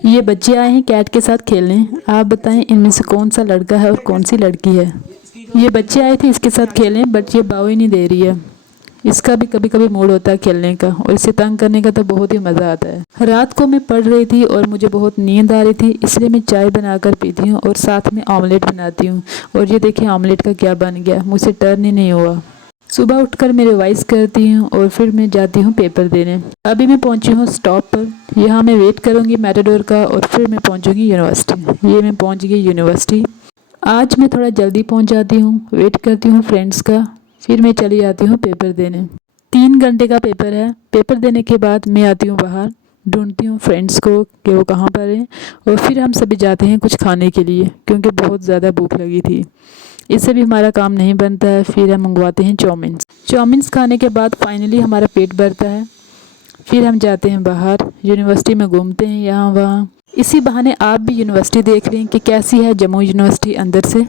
ये बच्चे आए हैं कैट के साथ खेलने। आप बताएं इनमें से कौन सा लड़का है और कौन सी लड़की है। ये बच्चे आए थे इसके साथ खेलने, बट ये बाव ही नहीं दे रही है। इसका भी कभी कभी मूड होता है खेलने का, और इसे तंग करने का तो बहुत ही मज़ा आता है। रात को मैं पढ़ रही थी और मुझे बहुत नींद आ रही थी, इसलिए मैं चाय बनाकर पीती हूँ और साथ में ऑमलेट बनाती हूँ। और ये देखिए ऑमलेट का क्या बन गया, मुझसे टर्न ही नहीं हुआ। सुबह उठकर मैं रिवाइज करती हूँ और फिर मैं जाती हूँ पेपर देने। अभी मैं पहुँची हूँ स्टॉप पर। यहाँ मैं वेट करूँगी मैटाडोर का और फिर मैं पहुँचूँगी यूनिवर्सिटी। ये मैं पहुँच गई यूनिवर्सिटी। आज मैं थोड़ा जल्दी पहुँच जाती हूँ, वेट करती हूँ फ्रेंड्स का, फिर मैं चली जाती हूँ पेपर देने। 3 घंटे का पेपर है। पेपर देने के बाद मैं आती हूँ बाहर, ढूंढती हूँ फ्रेंड्स को कि वो कहाँ पर हैं, और फिर हम सभी जाते हैं कुछ खाने के लिए क्योंकि बहुत ज़्यादा भूख लगी थी। इससे भी हमारा काम नहीं बनता है, फिर हम मंगवाते हैं चाउमीन्स। चाउमीन्स खाने के बाद फाइनली हमारा पेट भरता है। फिर हम जाते हैं बाहर, यूनिवर्सिटी में घूमते हैं यहाँ वहाँ। इसी बहाने आप भी यूनिवर्सिटी देख लें कि कैसी है जम्मू यूनिवर्सिटी अंदर से।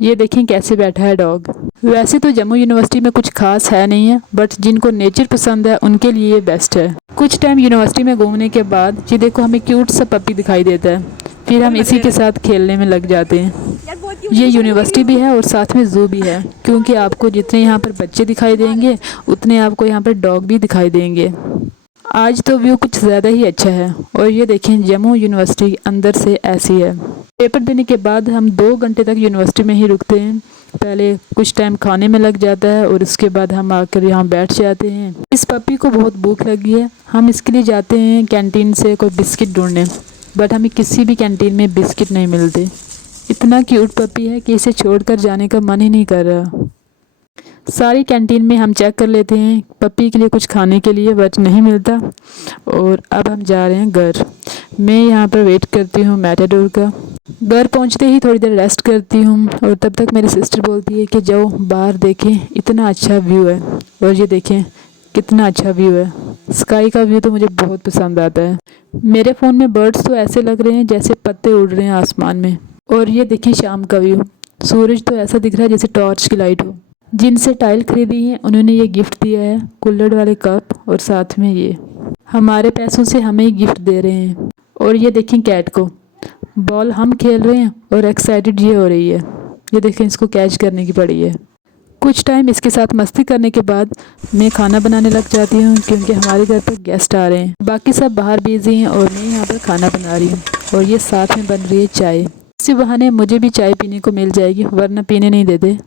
ये देखें कैसे बैठा है डॉग। वैसे तो जम्मू यूनिवर्सिटी में कुछ खास है नहीं है, बट जिनको नेचर पसंद है उनके लिए ये बेस्ट है। कुछ टाइम यूनिवर्सिटी में घूमने के बाद ये देखो हमें क्यूट सा पपी दिखाई देता है, फिर हम इसी के साथ खेलने में लग जाते हैं। ये यूनिवर्सिटी भी है और साथ में ज़ू भी है, क्योंकि आपको जितने यहाँ पर बच्चे दिखाई देंगे उतने आपको यहाँ पर डॉग भी दिखाई देंगे। आज तो व्यू कुछ ज़्यादा ही अच्छा है। और ये देखें जम्मू यूनिवर्सिटी अंदर से ऐसी है। पेपर देने के बाद हम 2 घंटे तक यूनिवर्सिटी में ही रुकते हैं। पहले कुछ टाइम खाने में लग जाता है और उसके बाद हम आकर यहाँ बैठ जाते हैं। इस पपी को बहुत भूख लगी है, हम इसके लिए जाते हैं कैंटीन से कोई बिस्किट ढूंढने, बट हमें किसी भी कैंटीन में बिस्किट नहीं मिलते। इतना क्यूट पपी है कि इसे छोड़कर जाने का मन ही नहीं कर रहा। सारी कैंटीन में हम चेक कर लेते हैं पपी के लिए कुछ खाने के लिए, बट नहीं मिलता। और अब हम जा रहे हैं घर। मैं यहाँ पर वेट करती हूँ मैटाडोर का। घर पहुँचते ही थोड़ी देर रेस्ट करती हूँ और तब तक मेरी सिस्टर बोलती है कि जाओ बाहर देखें, इतना अच्छा व्यू है। और ये देखें कितना अच्छा व्यू है। स्काई का व्यू तो मुझे बहुत पसंद आता है। मेरे फ़ोन में बर्ड्स तो ऐसे लग रहे हैं जैसे पत्ते उड़ रहे हैं आसमान में। और ये देखिए शाम का व्यू, सूरज तो ऐसा दिख रहा है जैसे टॉर्च की लाइट हो। जिनसे टाइल खरीदी है उन्होंने ये गिफ्ट दिया है, कुल्हड़ वाले कप, और साथ में ये हमारे पैसों से हमें ही गिफ्ट दे रहे हैं। और ये देखें कैट को, बॉल हम खेल रहे हैं और एक्साइटेड ये हो रही है। ये देखें इसको कैच करने की पड़ी है। कुछ टाइम इसके साथ मस्ती करने के बाद मैं खाना बनाने लग जाती हूँ, क्योंकि हमारे घर पर गेस्ट आ रहे हैं। बाकी सब बाहर बिजी हैं और मैं यहाँ पर खाना बना रही हूँ। और ये साथ में बन रही है चाय। इसी बहाने मुझे भी चाय पीने को मिल जाएगी, वरना पीने नहीं देते।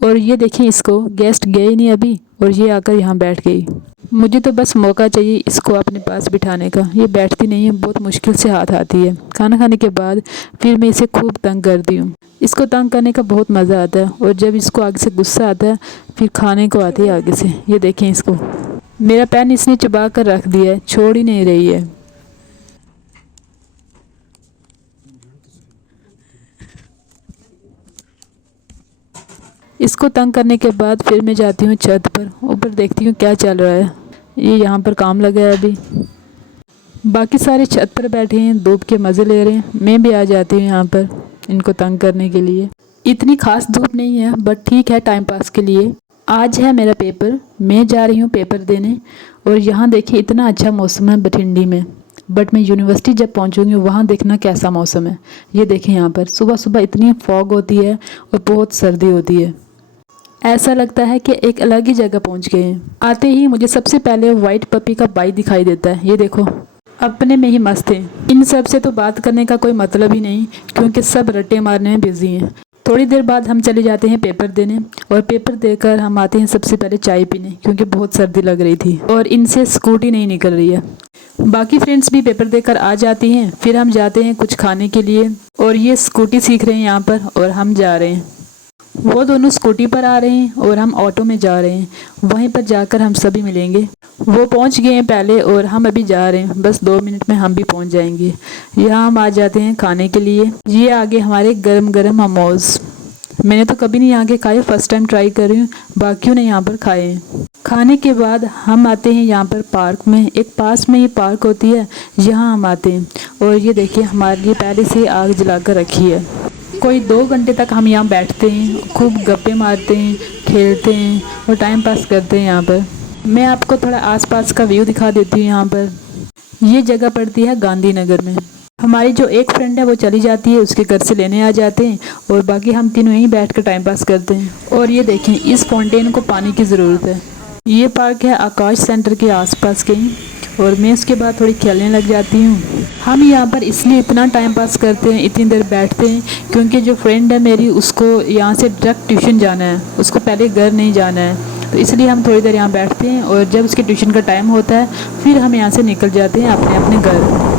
और ये देखें इसको, गेस्ट गए ही नहीं अभी और ये आकर यहाँ बैठ गई। मुझे तो बस मौका चाहिए इसको अपने पास बिठाने का। ये बैठती नहीं है, बहुत मुश्किल से हाथ आती है। खाना खाने के बाद फिर मैं इसे खूब तंग करती हूँ। इसको तंग करने का बहुत मज़ा आता है, और जब इसको आगे से गुस्सा आता है फिर खाने को आती है आगे से। ये देखें इसको, मेरा पेन इसने चबा कर रख दिया है, छोड़ ही नहीं रही है। इसको तंग करने के बाद फिर मैं जाती हूँ छत पर, ऊपर देखती हूँ क्या चल रहा है। ये यहाँ पर काम लगा है अभी। बाकी सारे छत पर बैठे हैं, धूप के मज़े ले रहे हैं। मैं भी आ जाती हूँ यहाँ पर इनको तंग करने के लिए। इतनी खास धूप नहीं है, बट ठीक है टाइम पास के लिए। आज है मेरा पेपर, मैं जा रही हूँ पेपर देने। और यहाँ देखिए इतना अच्छा मौसम है बठिंडी में, बट मैं यूनिवर्सिटी जब पहुँचूँगी वहाँ देखना कैसा मौसम है। ये देखें यहाँ पर सुबह सुबह इतनी फॉग होती है और बहुत सर्दी होती है। ऐसा लगता है कि एक अलग ही जगह पहुंच गए हैं। आते ही मुझे सबसे पहले वाइट पपी का भाई दिखाई देता है। ये देखो अपने में ही मस्त है। इन सब से तो बात करने का कोई मतलब ही नहीं, क्योंकि सब रट्टे मारने में बिजी हैं। थोड़ी देर बाद हम चले जाते हैं पेपर देने, और पेपर देकर हम आते हैं सबसे पहले चाय पीने, क्योंकि बहुत सर्दी लग रही थी और इनसे स्कूटी नहीं निकल रही है। बाकी फ्रेंड्स भी पेपर देकर आ जाती हैं, फिर हम जाते हैं कुछ खाने के लिए। और ये स्कूटी सीख रहे हैं यहाँ पर और हम जा रहे हैं। वो दोनों स्कूटी पर आ रहे हैं और हम ऑटो में जा रहे हैं। वहीं पर जाकर हम सभी मिलेंगे। वो पहुंच गए हैं पहले और हम अभी जा रहे हैं, बस 2 मिनट में हम भी पहुंच जाएंगे। यहाँ हम आ जाते हैं खाने के लिए। ये आगे हमारे गरम गरम मोमोज। मैंने तो कभी नहीं यहाँ के खाए, फर्स्ट टाइम ट्राई कर रही हूँ। बाकियों ने यहाँ पर खाए हैं। खाने के बाद हम आते हैं यहाँ पर पार्क में। एक पास में ही पार्क होती है, यहाँ हम आते हैं। और ये देखिए हमारे लिए पहले से आग जला कर रखी है। कोई 2 घंटे तक हम यहाँ बैठते हैं, खूब गप्पे मारते हैं, खेलते हैं और टाइम पास करते हैं यहाँ पर। मैं आपको थोड़ा आसपास का व्यू दिखा देती हूँ। यहाँ पर ये जगह पड़ती है गांधीनगर में। हमारी जो एक फ्रेंड है वो चली जाती है, उसके घर से लेने आ जाते हैं और बाकी हम तीनों यहीं बैठ कर टाइम पास करते हैं। और ये देखें, इस फाउंटेन को पानी की ज़रूरत है। ये पार्क है आकाश सेंटर के आसपास कहीं, और मैं उसके बाद थोड़ी खेलने लग जाती हूँ। हम यहाँ पर इसलिए इतना टाइम पास करते हैं, इतनी देर बैठते हैं, क्योंकि जो फ्रेंड है मेरी उसको यहाँ से डायरेक्ट ट्यूशन जाना है, उसको पहले घर नहीं जाना है, तो इसलिए हम थोड़ी देर यहाँ बैठते हैं और जब उसके ट्यूशन का टाइम होता है फिर हम यहाँ से निकल जाते हैं अपने अपने घर।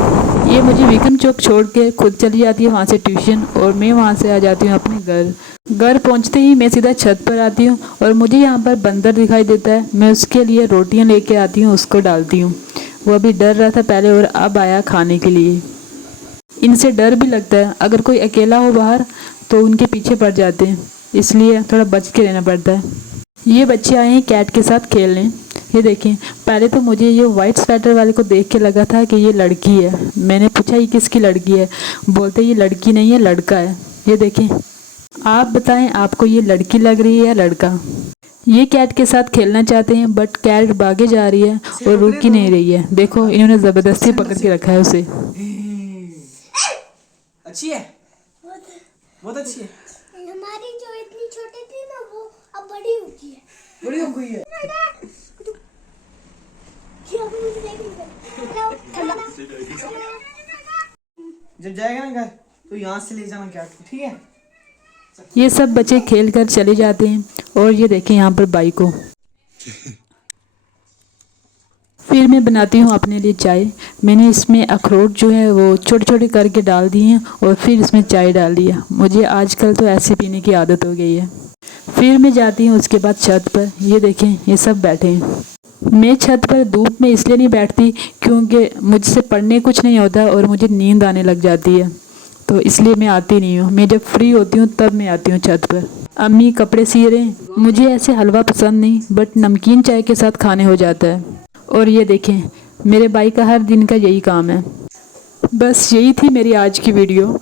ये मुझे वीकम चौक छोड़ के खुद चली जाती है वहाँ से ट्यूशन, और मैं वहाँ से आ जाती हूँ अपने घर। घर पहुँचते ही मैं सीधा छत पर आती हूँ और मुझे यहाँ पर बंदर दिखाई देता है। मैं उसके लिए रोटियाँ लेके आती हूँ, उसको डालती हूँ। वो अभी डर रहा था पहले और अब आया खाने के लिए। इनसे डर भी लगता है, अगर कोई अकेला हो बाहर तो उनके पीछे पड़ जाते हैं, इसलिए थोड़ा बच के रहना पड़ता है। ये बच्चे आए हैं कैट के साथ खेलने। ये देखें, पहले तो मुझे ये वाइट स्वेटर वाले को देख के लगा था कि ये लड़की है। मैंने पूछा ये किसकी लड़की है, बोलते ये लड़की नहीं है लड़का है। ये देखें, आप बताएं आपको ये लड़की लग रही है या लड़का। ये कैट के साथ खेलना चाहते हैं बट कैट भागे जा रही है और रुक ही नहीं रही है। देखो, इन्होंने ज़बरदस्ती पकड़ के रखा है उसे। अच्छी है, बहुत अच्छी है। हमारी जो इतनी छोटी थी ना वो अब बड़ी हो गई है। बड़ी हो गई है। जब जाएगा ना घर तो यहाँ से ले जाना कैट को, ठीक है। ये सब बच्चे खेल कर चले जाते हैं और ये देखें यहाँ पर बाई को। फिर मैं बनाती हूँ अपने लिए चाय। मैंने इसमें अखरोट जो है वो छोटे छोटे करके डाल दिए हैं और फिर इसमें चाय डाल दिया। मुझे आजकल तो ऐसे पीने की आदत हो गई है। फिर मैं जाती हूँ उसके बाद छत पर। ये देखें, ये सब बैठे हैं। मैं छत पर धूप में इसलिए नहीं बैठती क्योंकि मुझसे पढ़ने कुछ नहीं होता और मुझे नींद आने लग जाती है, तो इसलिए मैं आती नहीं हूँ। मैं जब फ्री होती हूँ तब मैं आती हूँ छत पर। अम्मी कपड़े सी रहे हैं। मुझे ऐसे हलवा पसंद नहीं, बट नमकीन चाय के साथ खाने हो जाता है। और ये देखें, मेरे भाई का हर दिन का यही काम है। बस यही थी मेरी आज की वीडियो।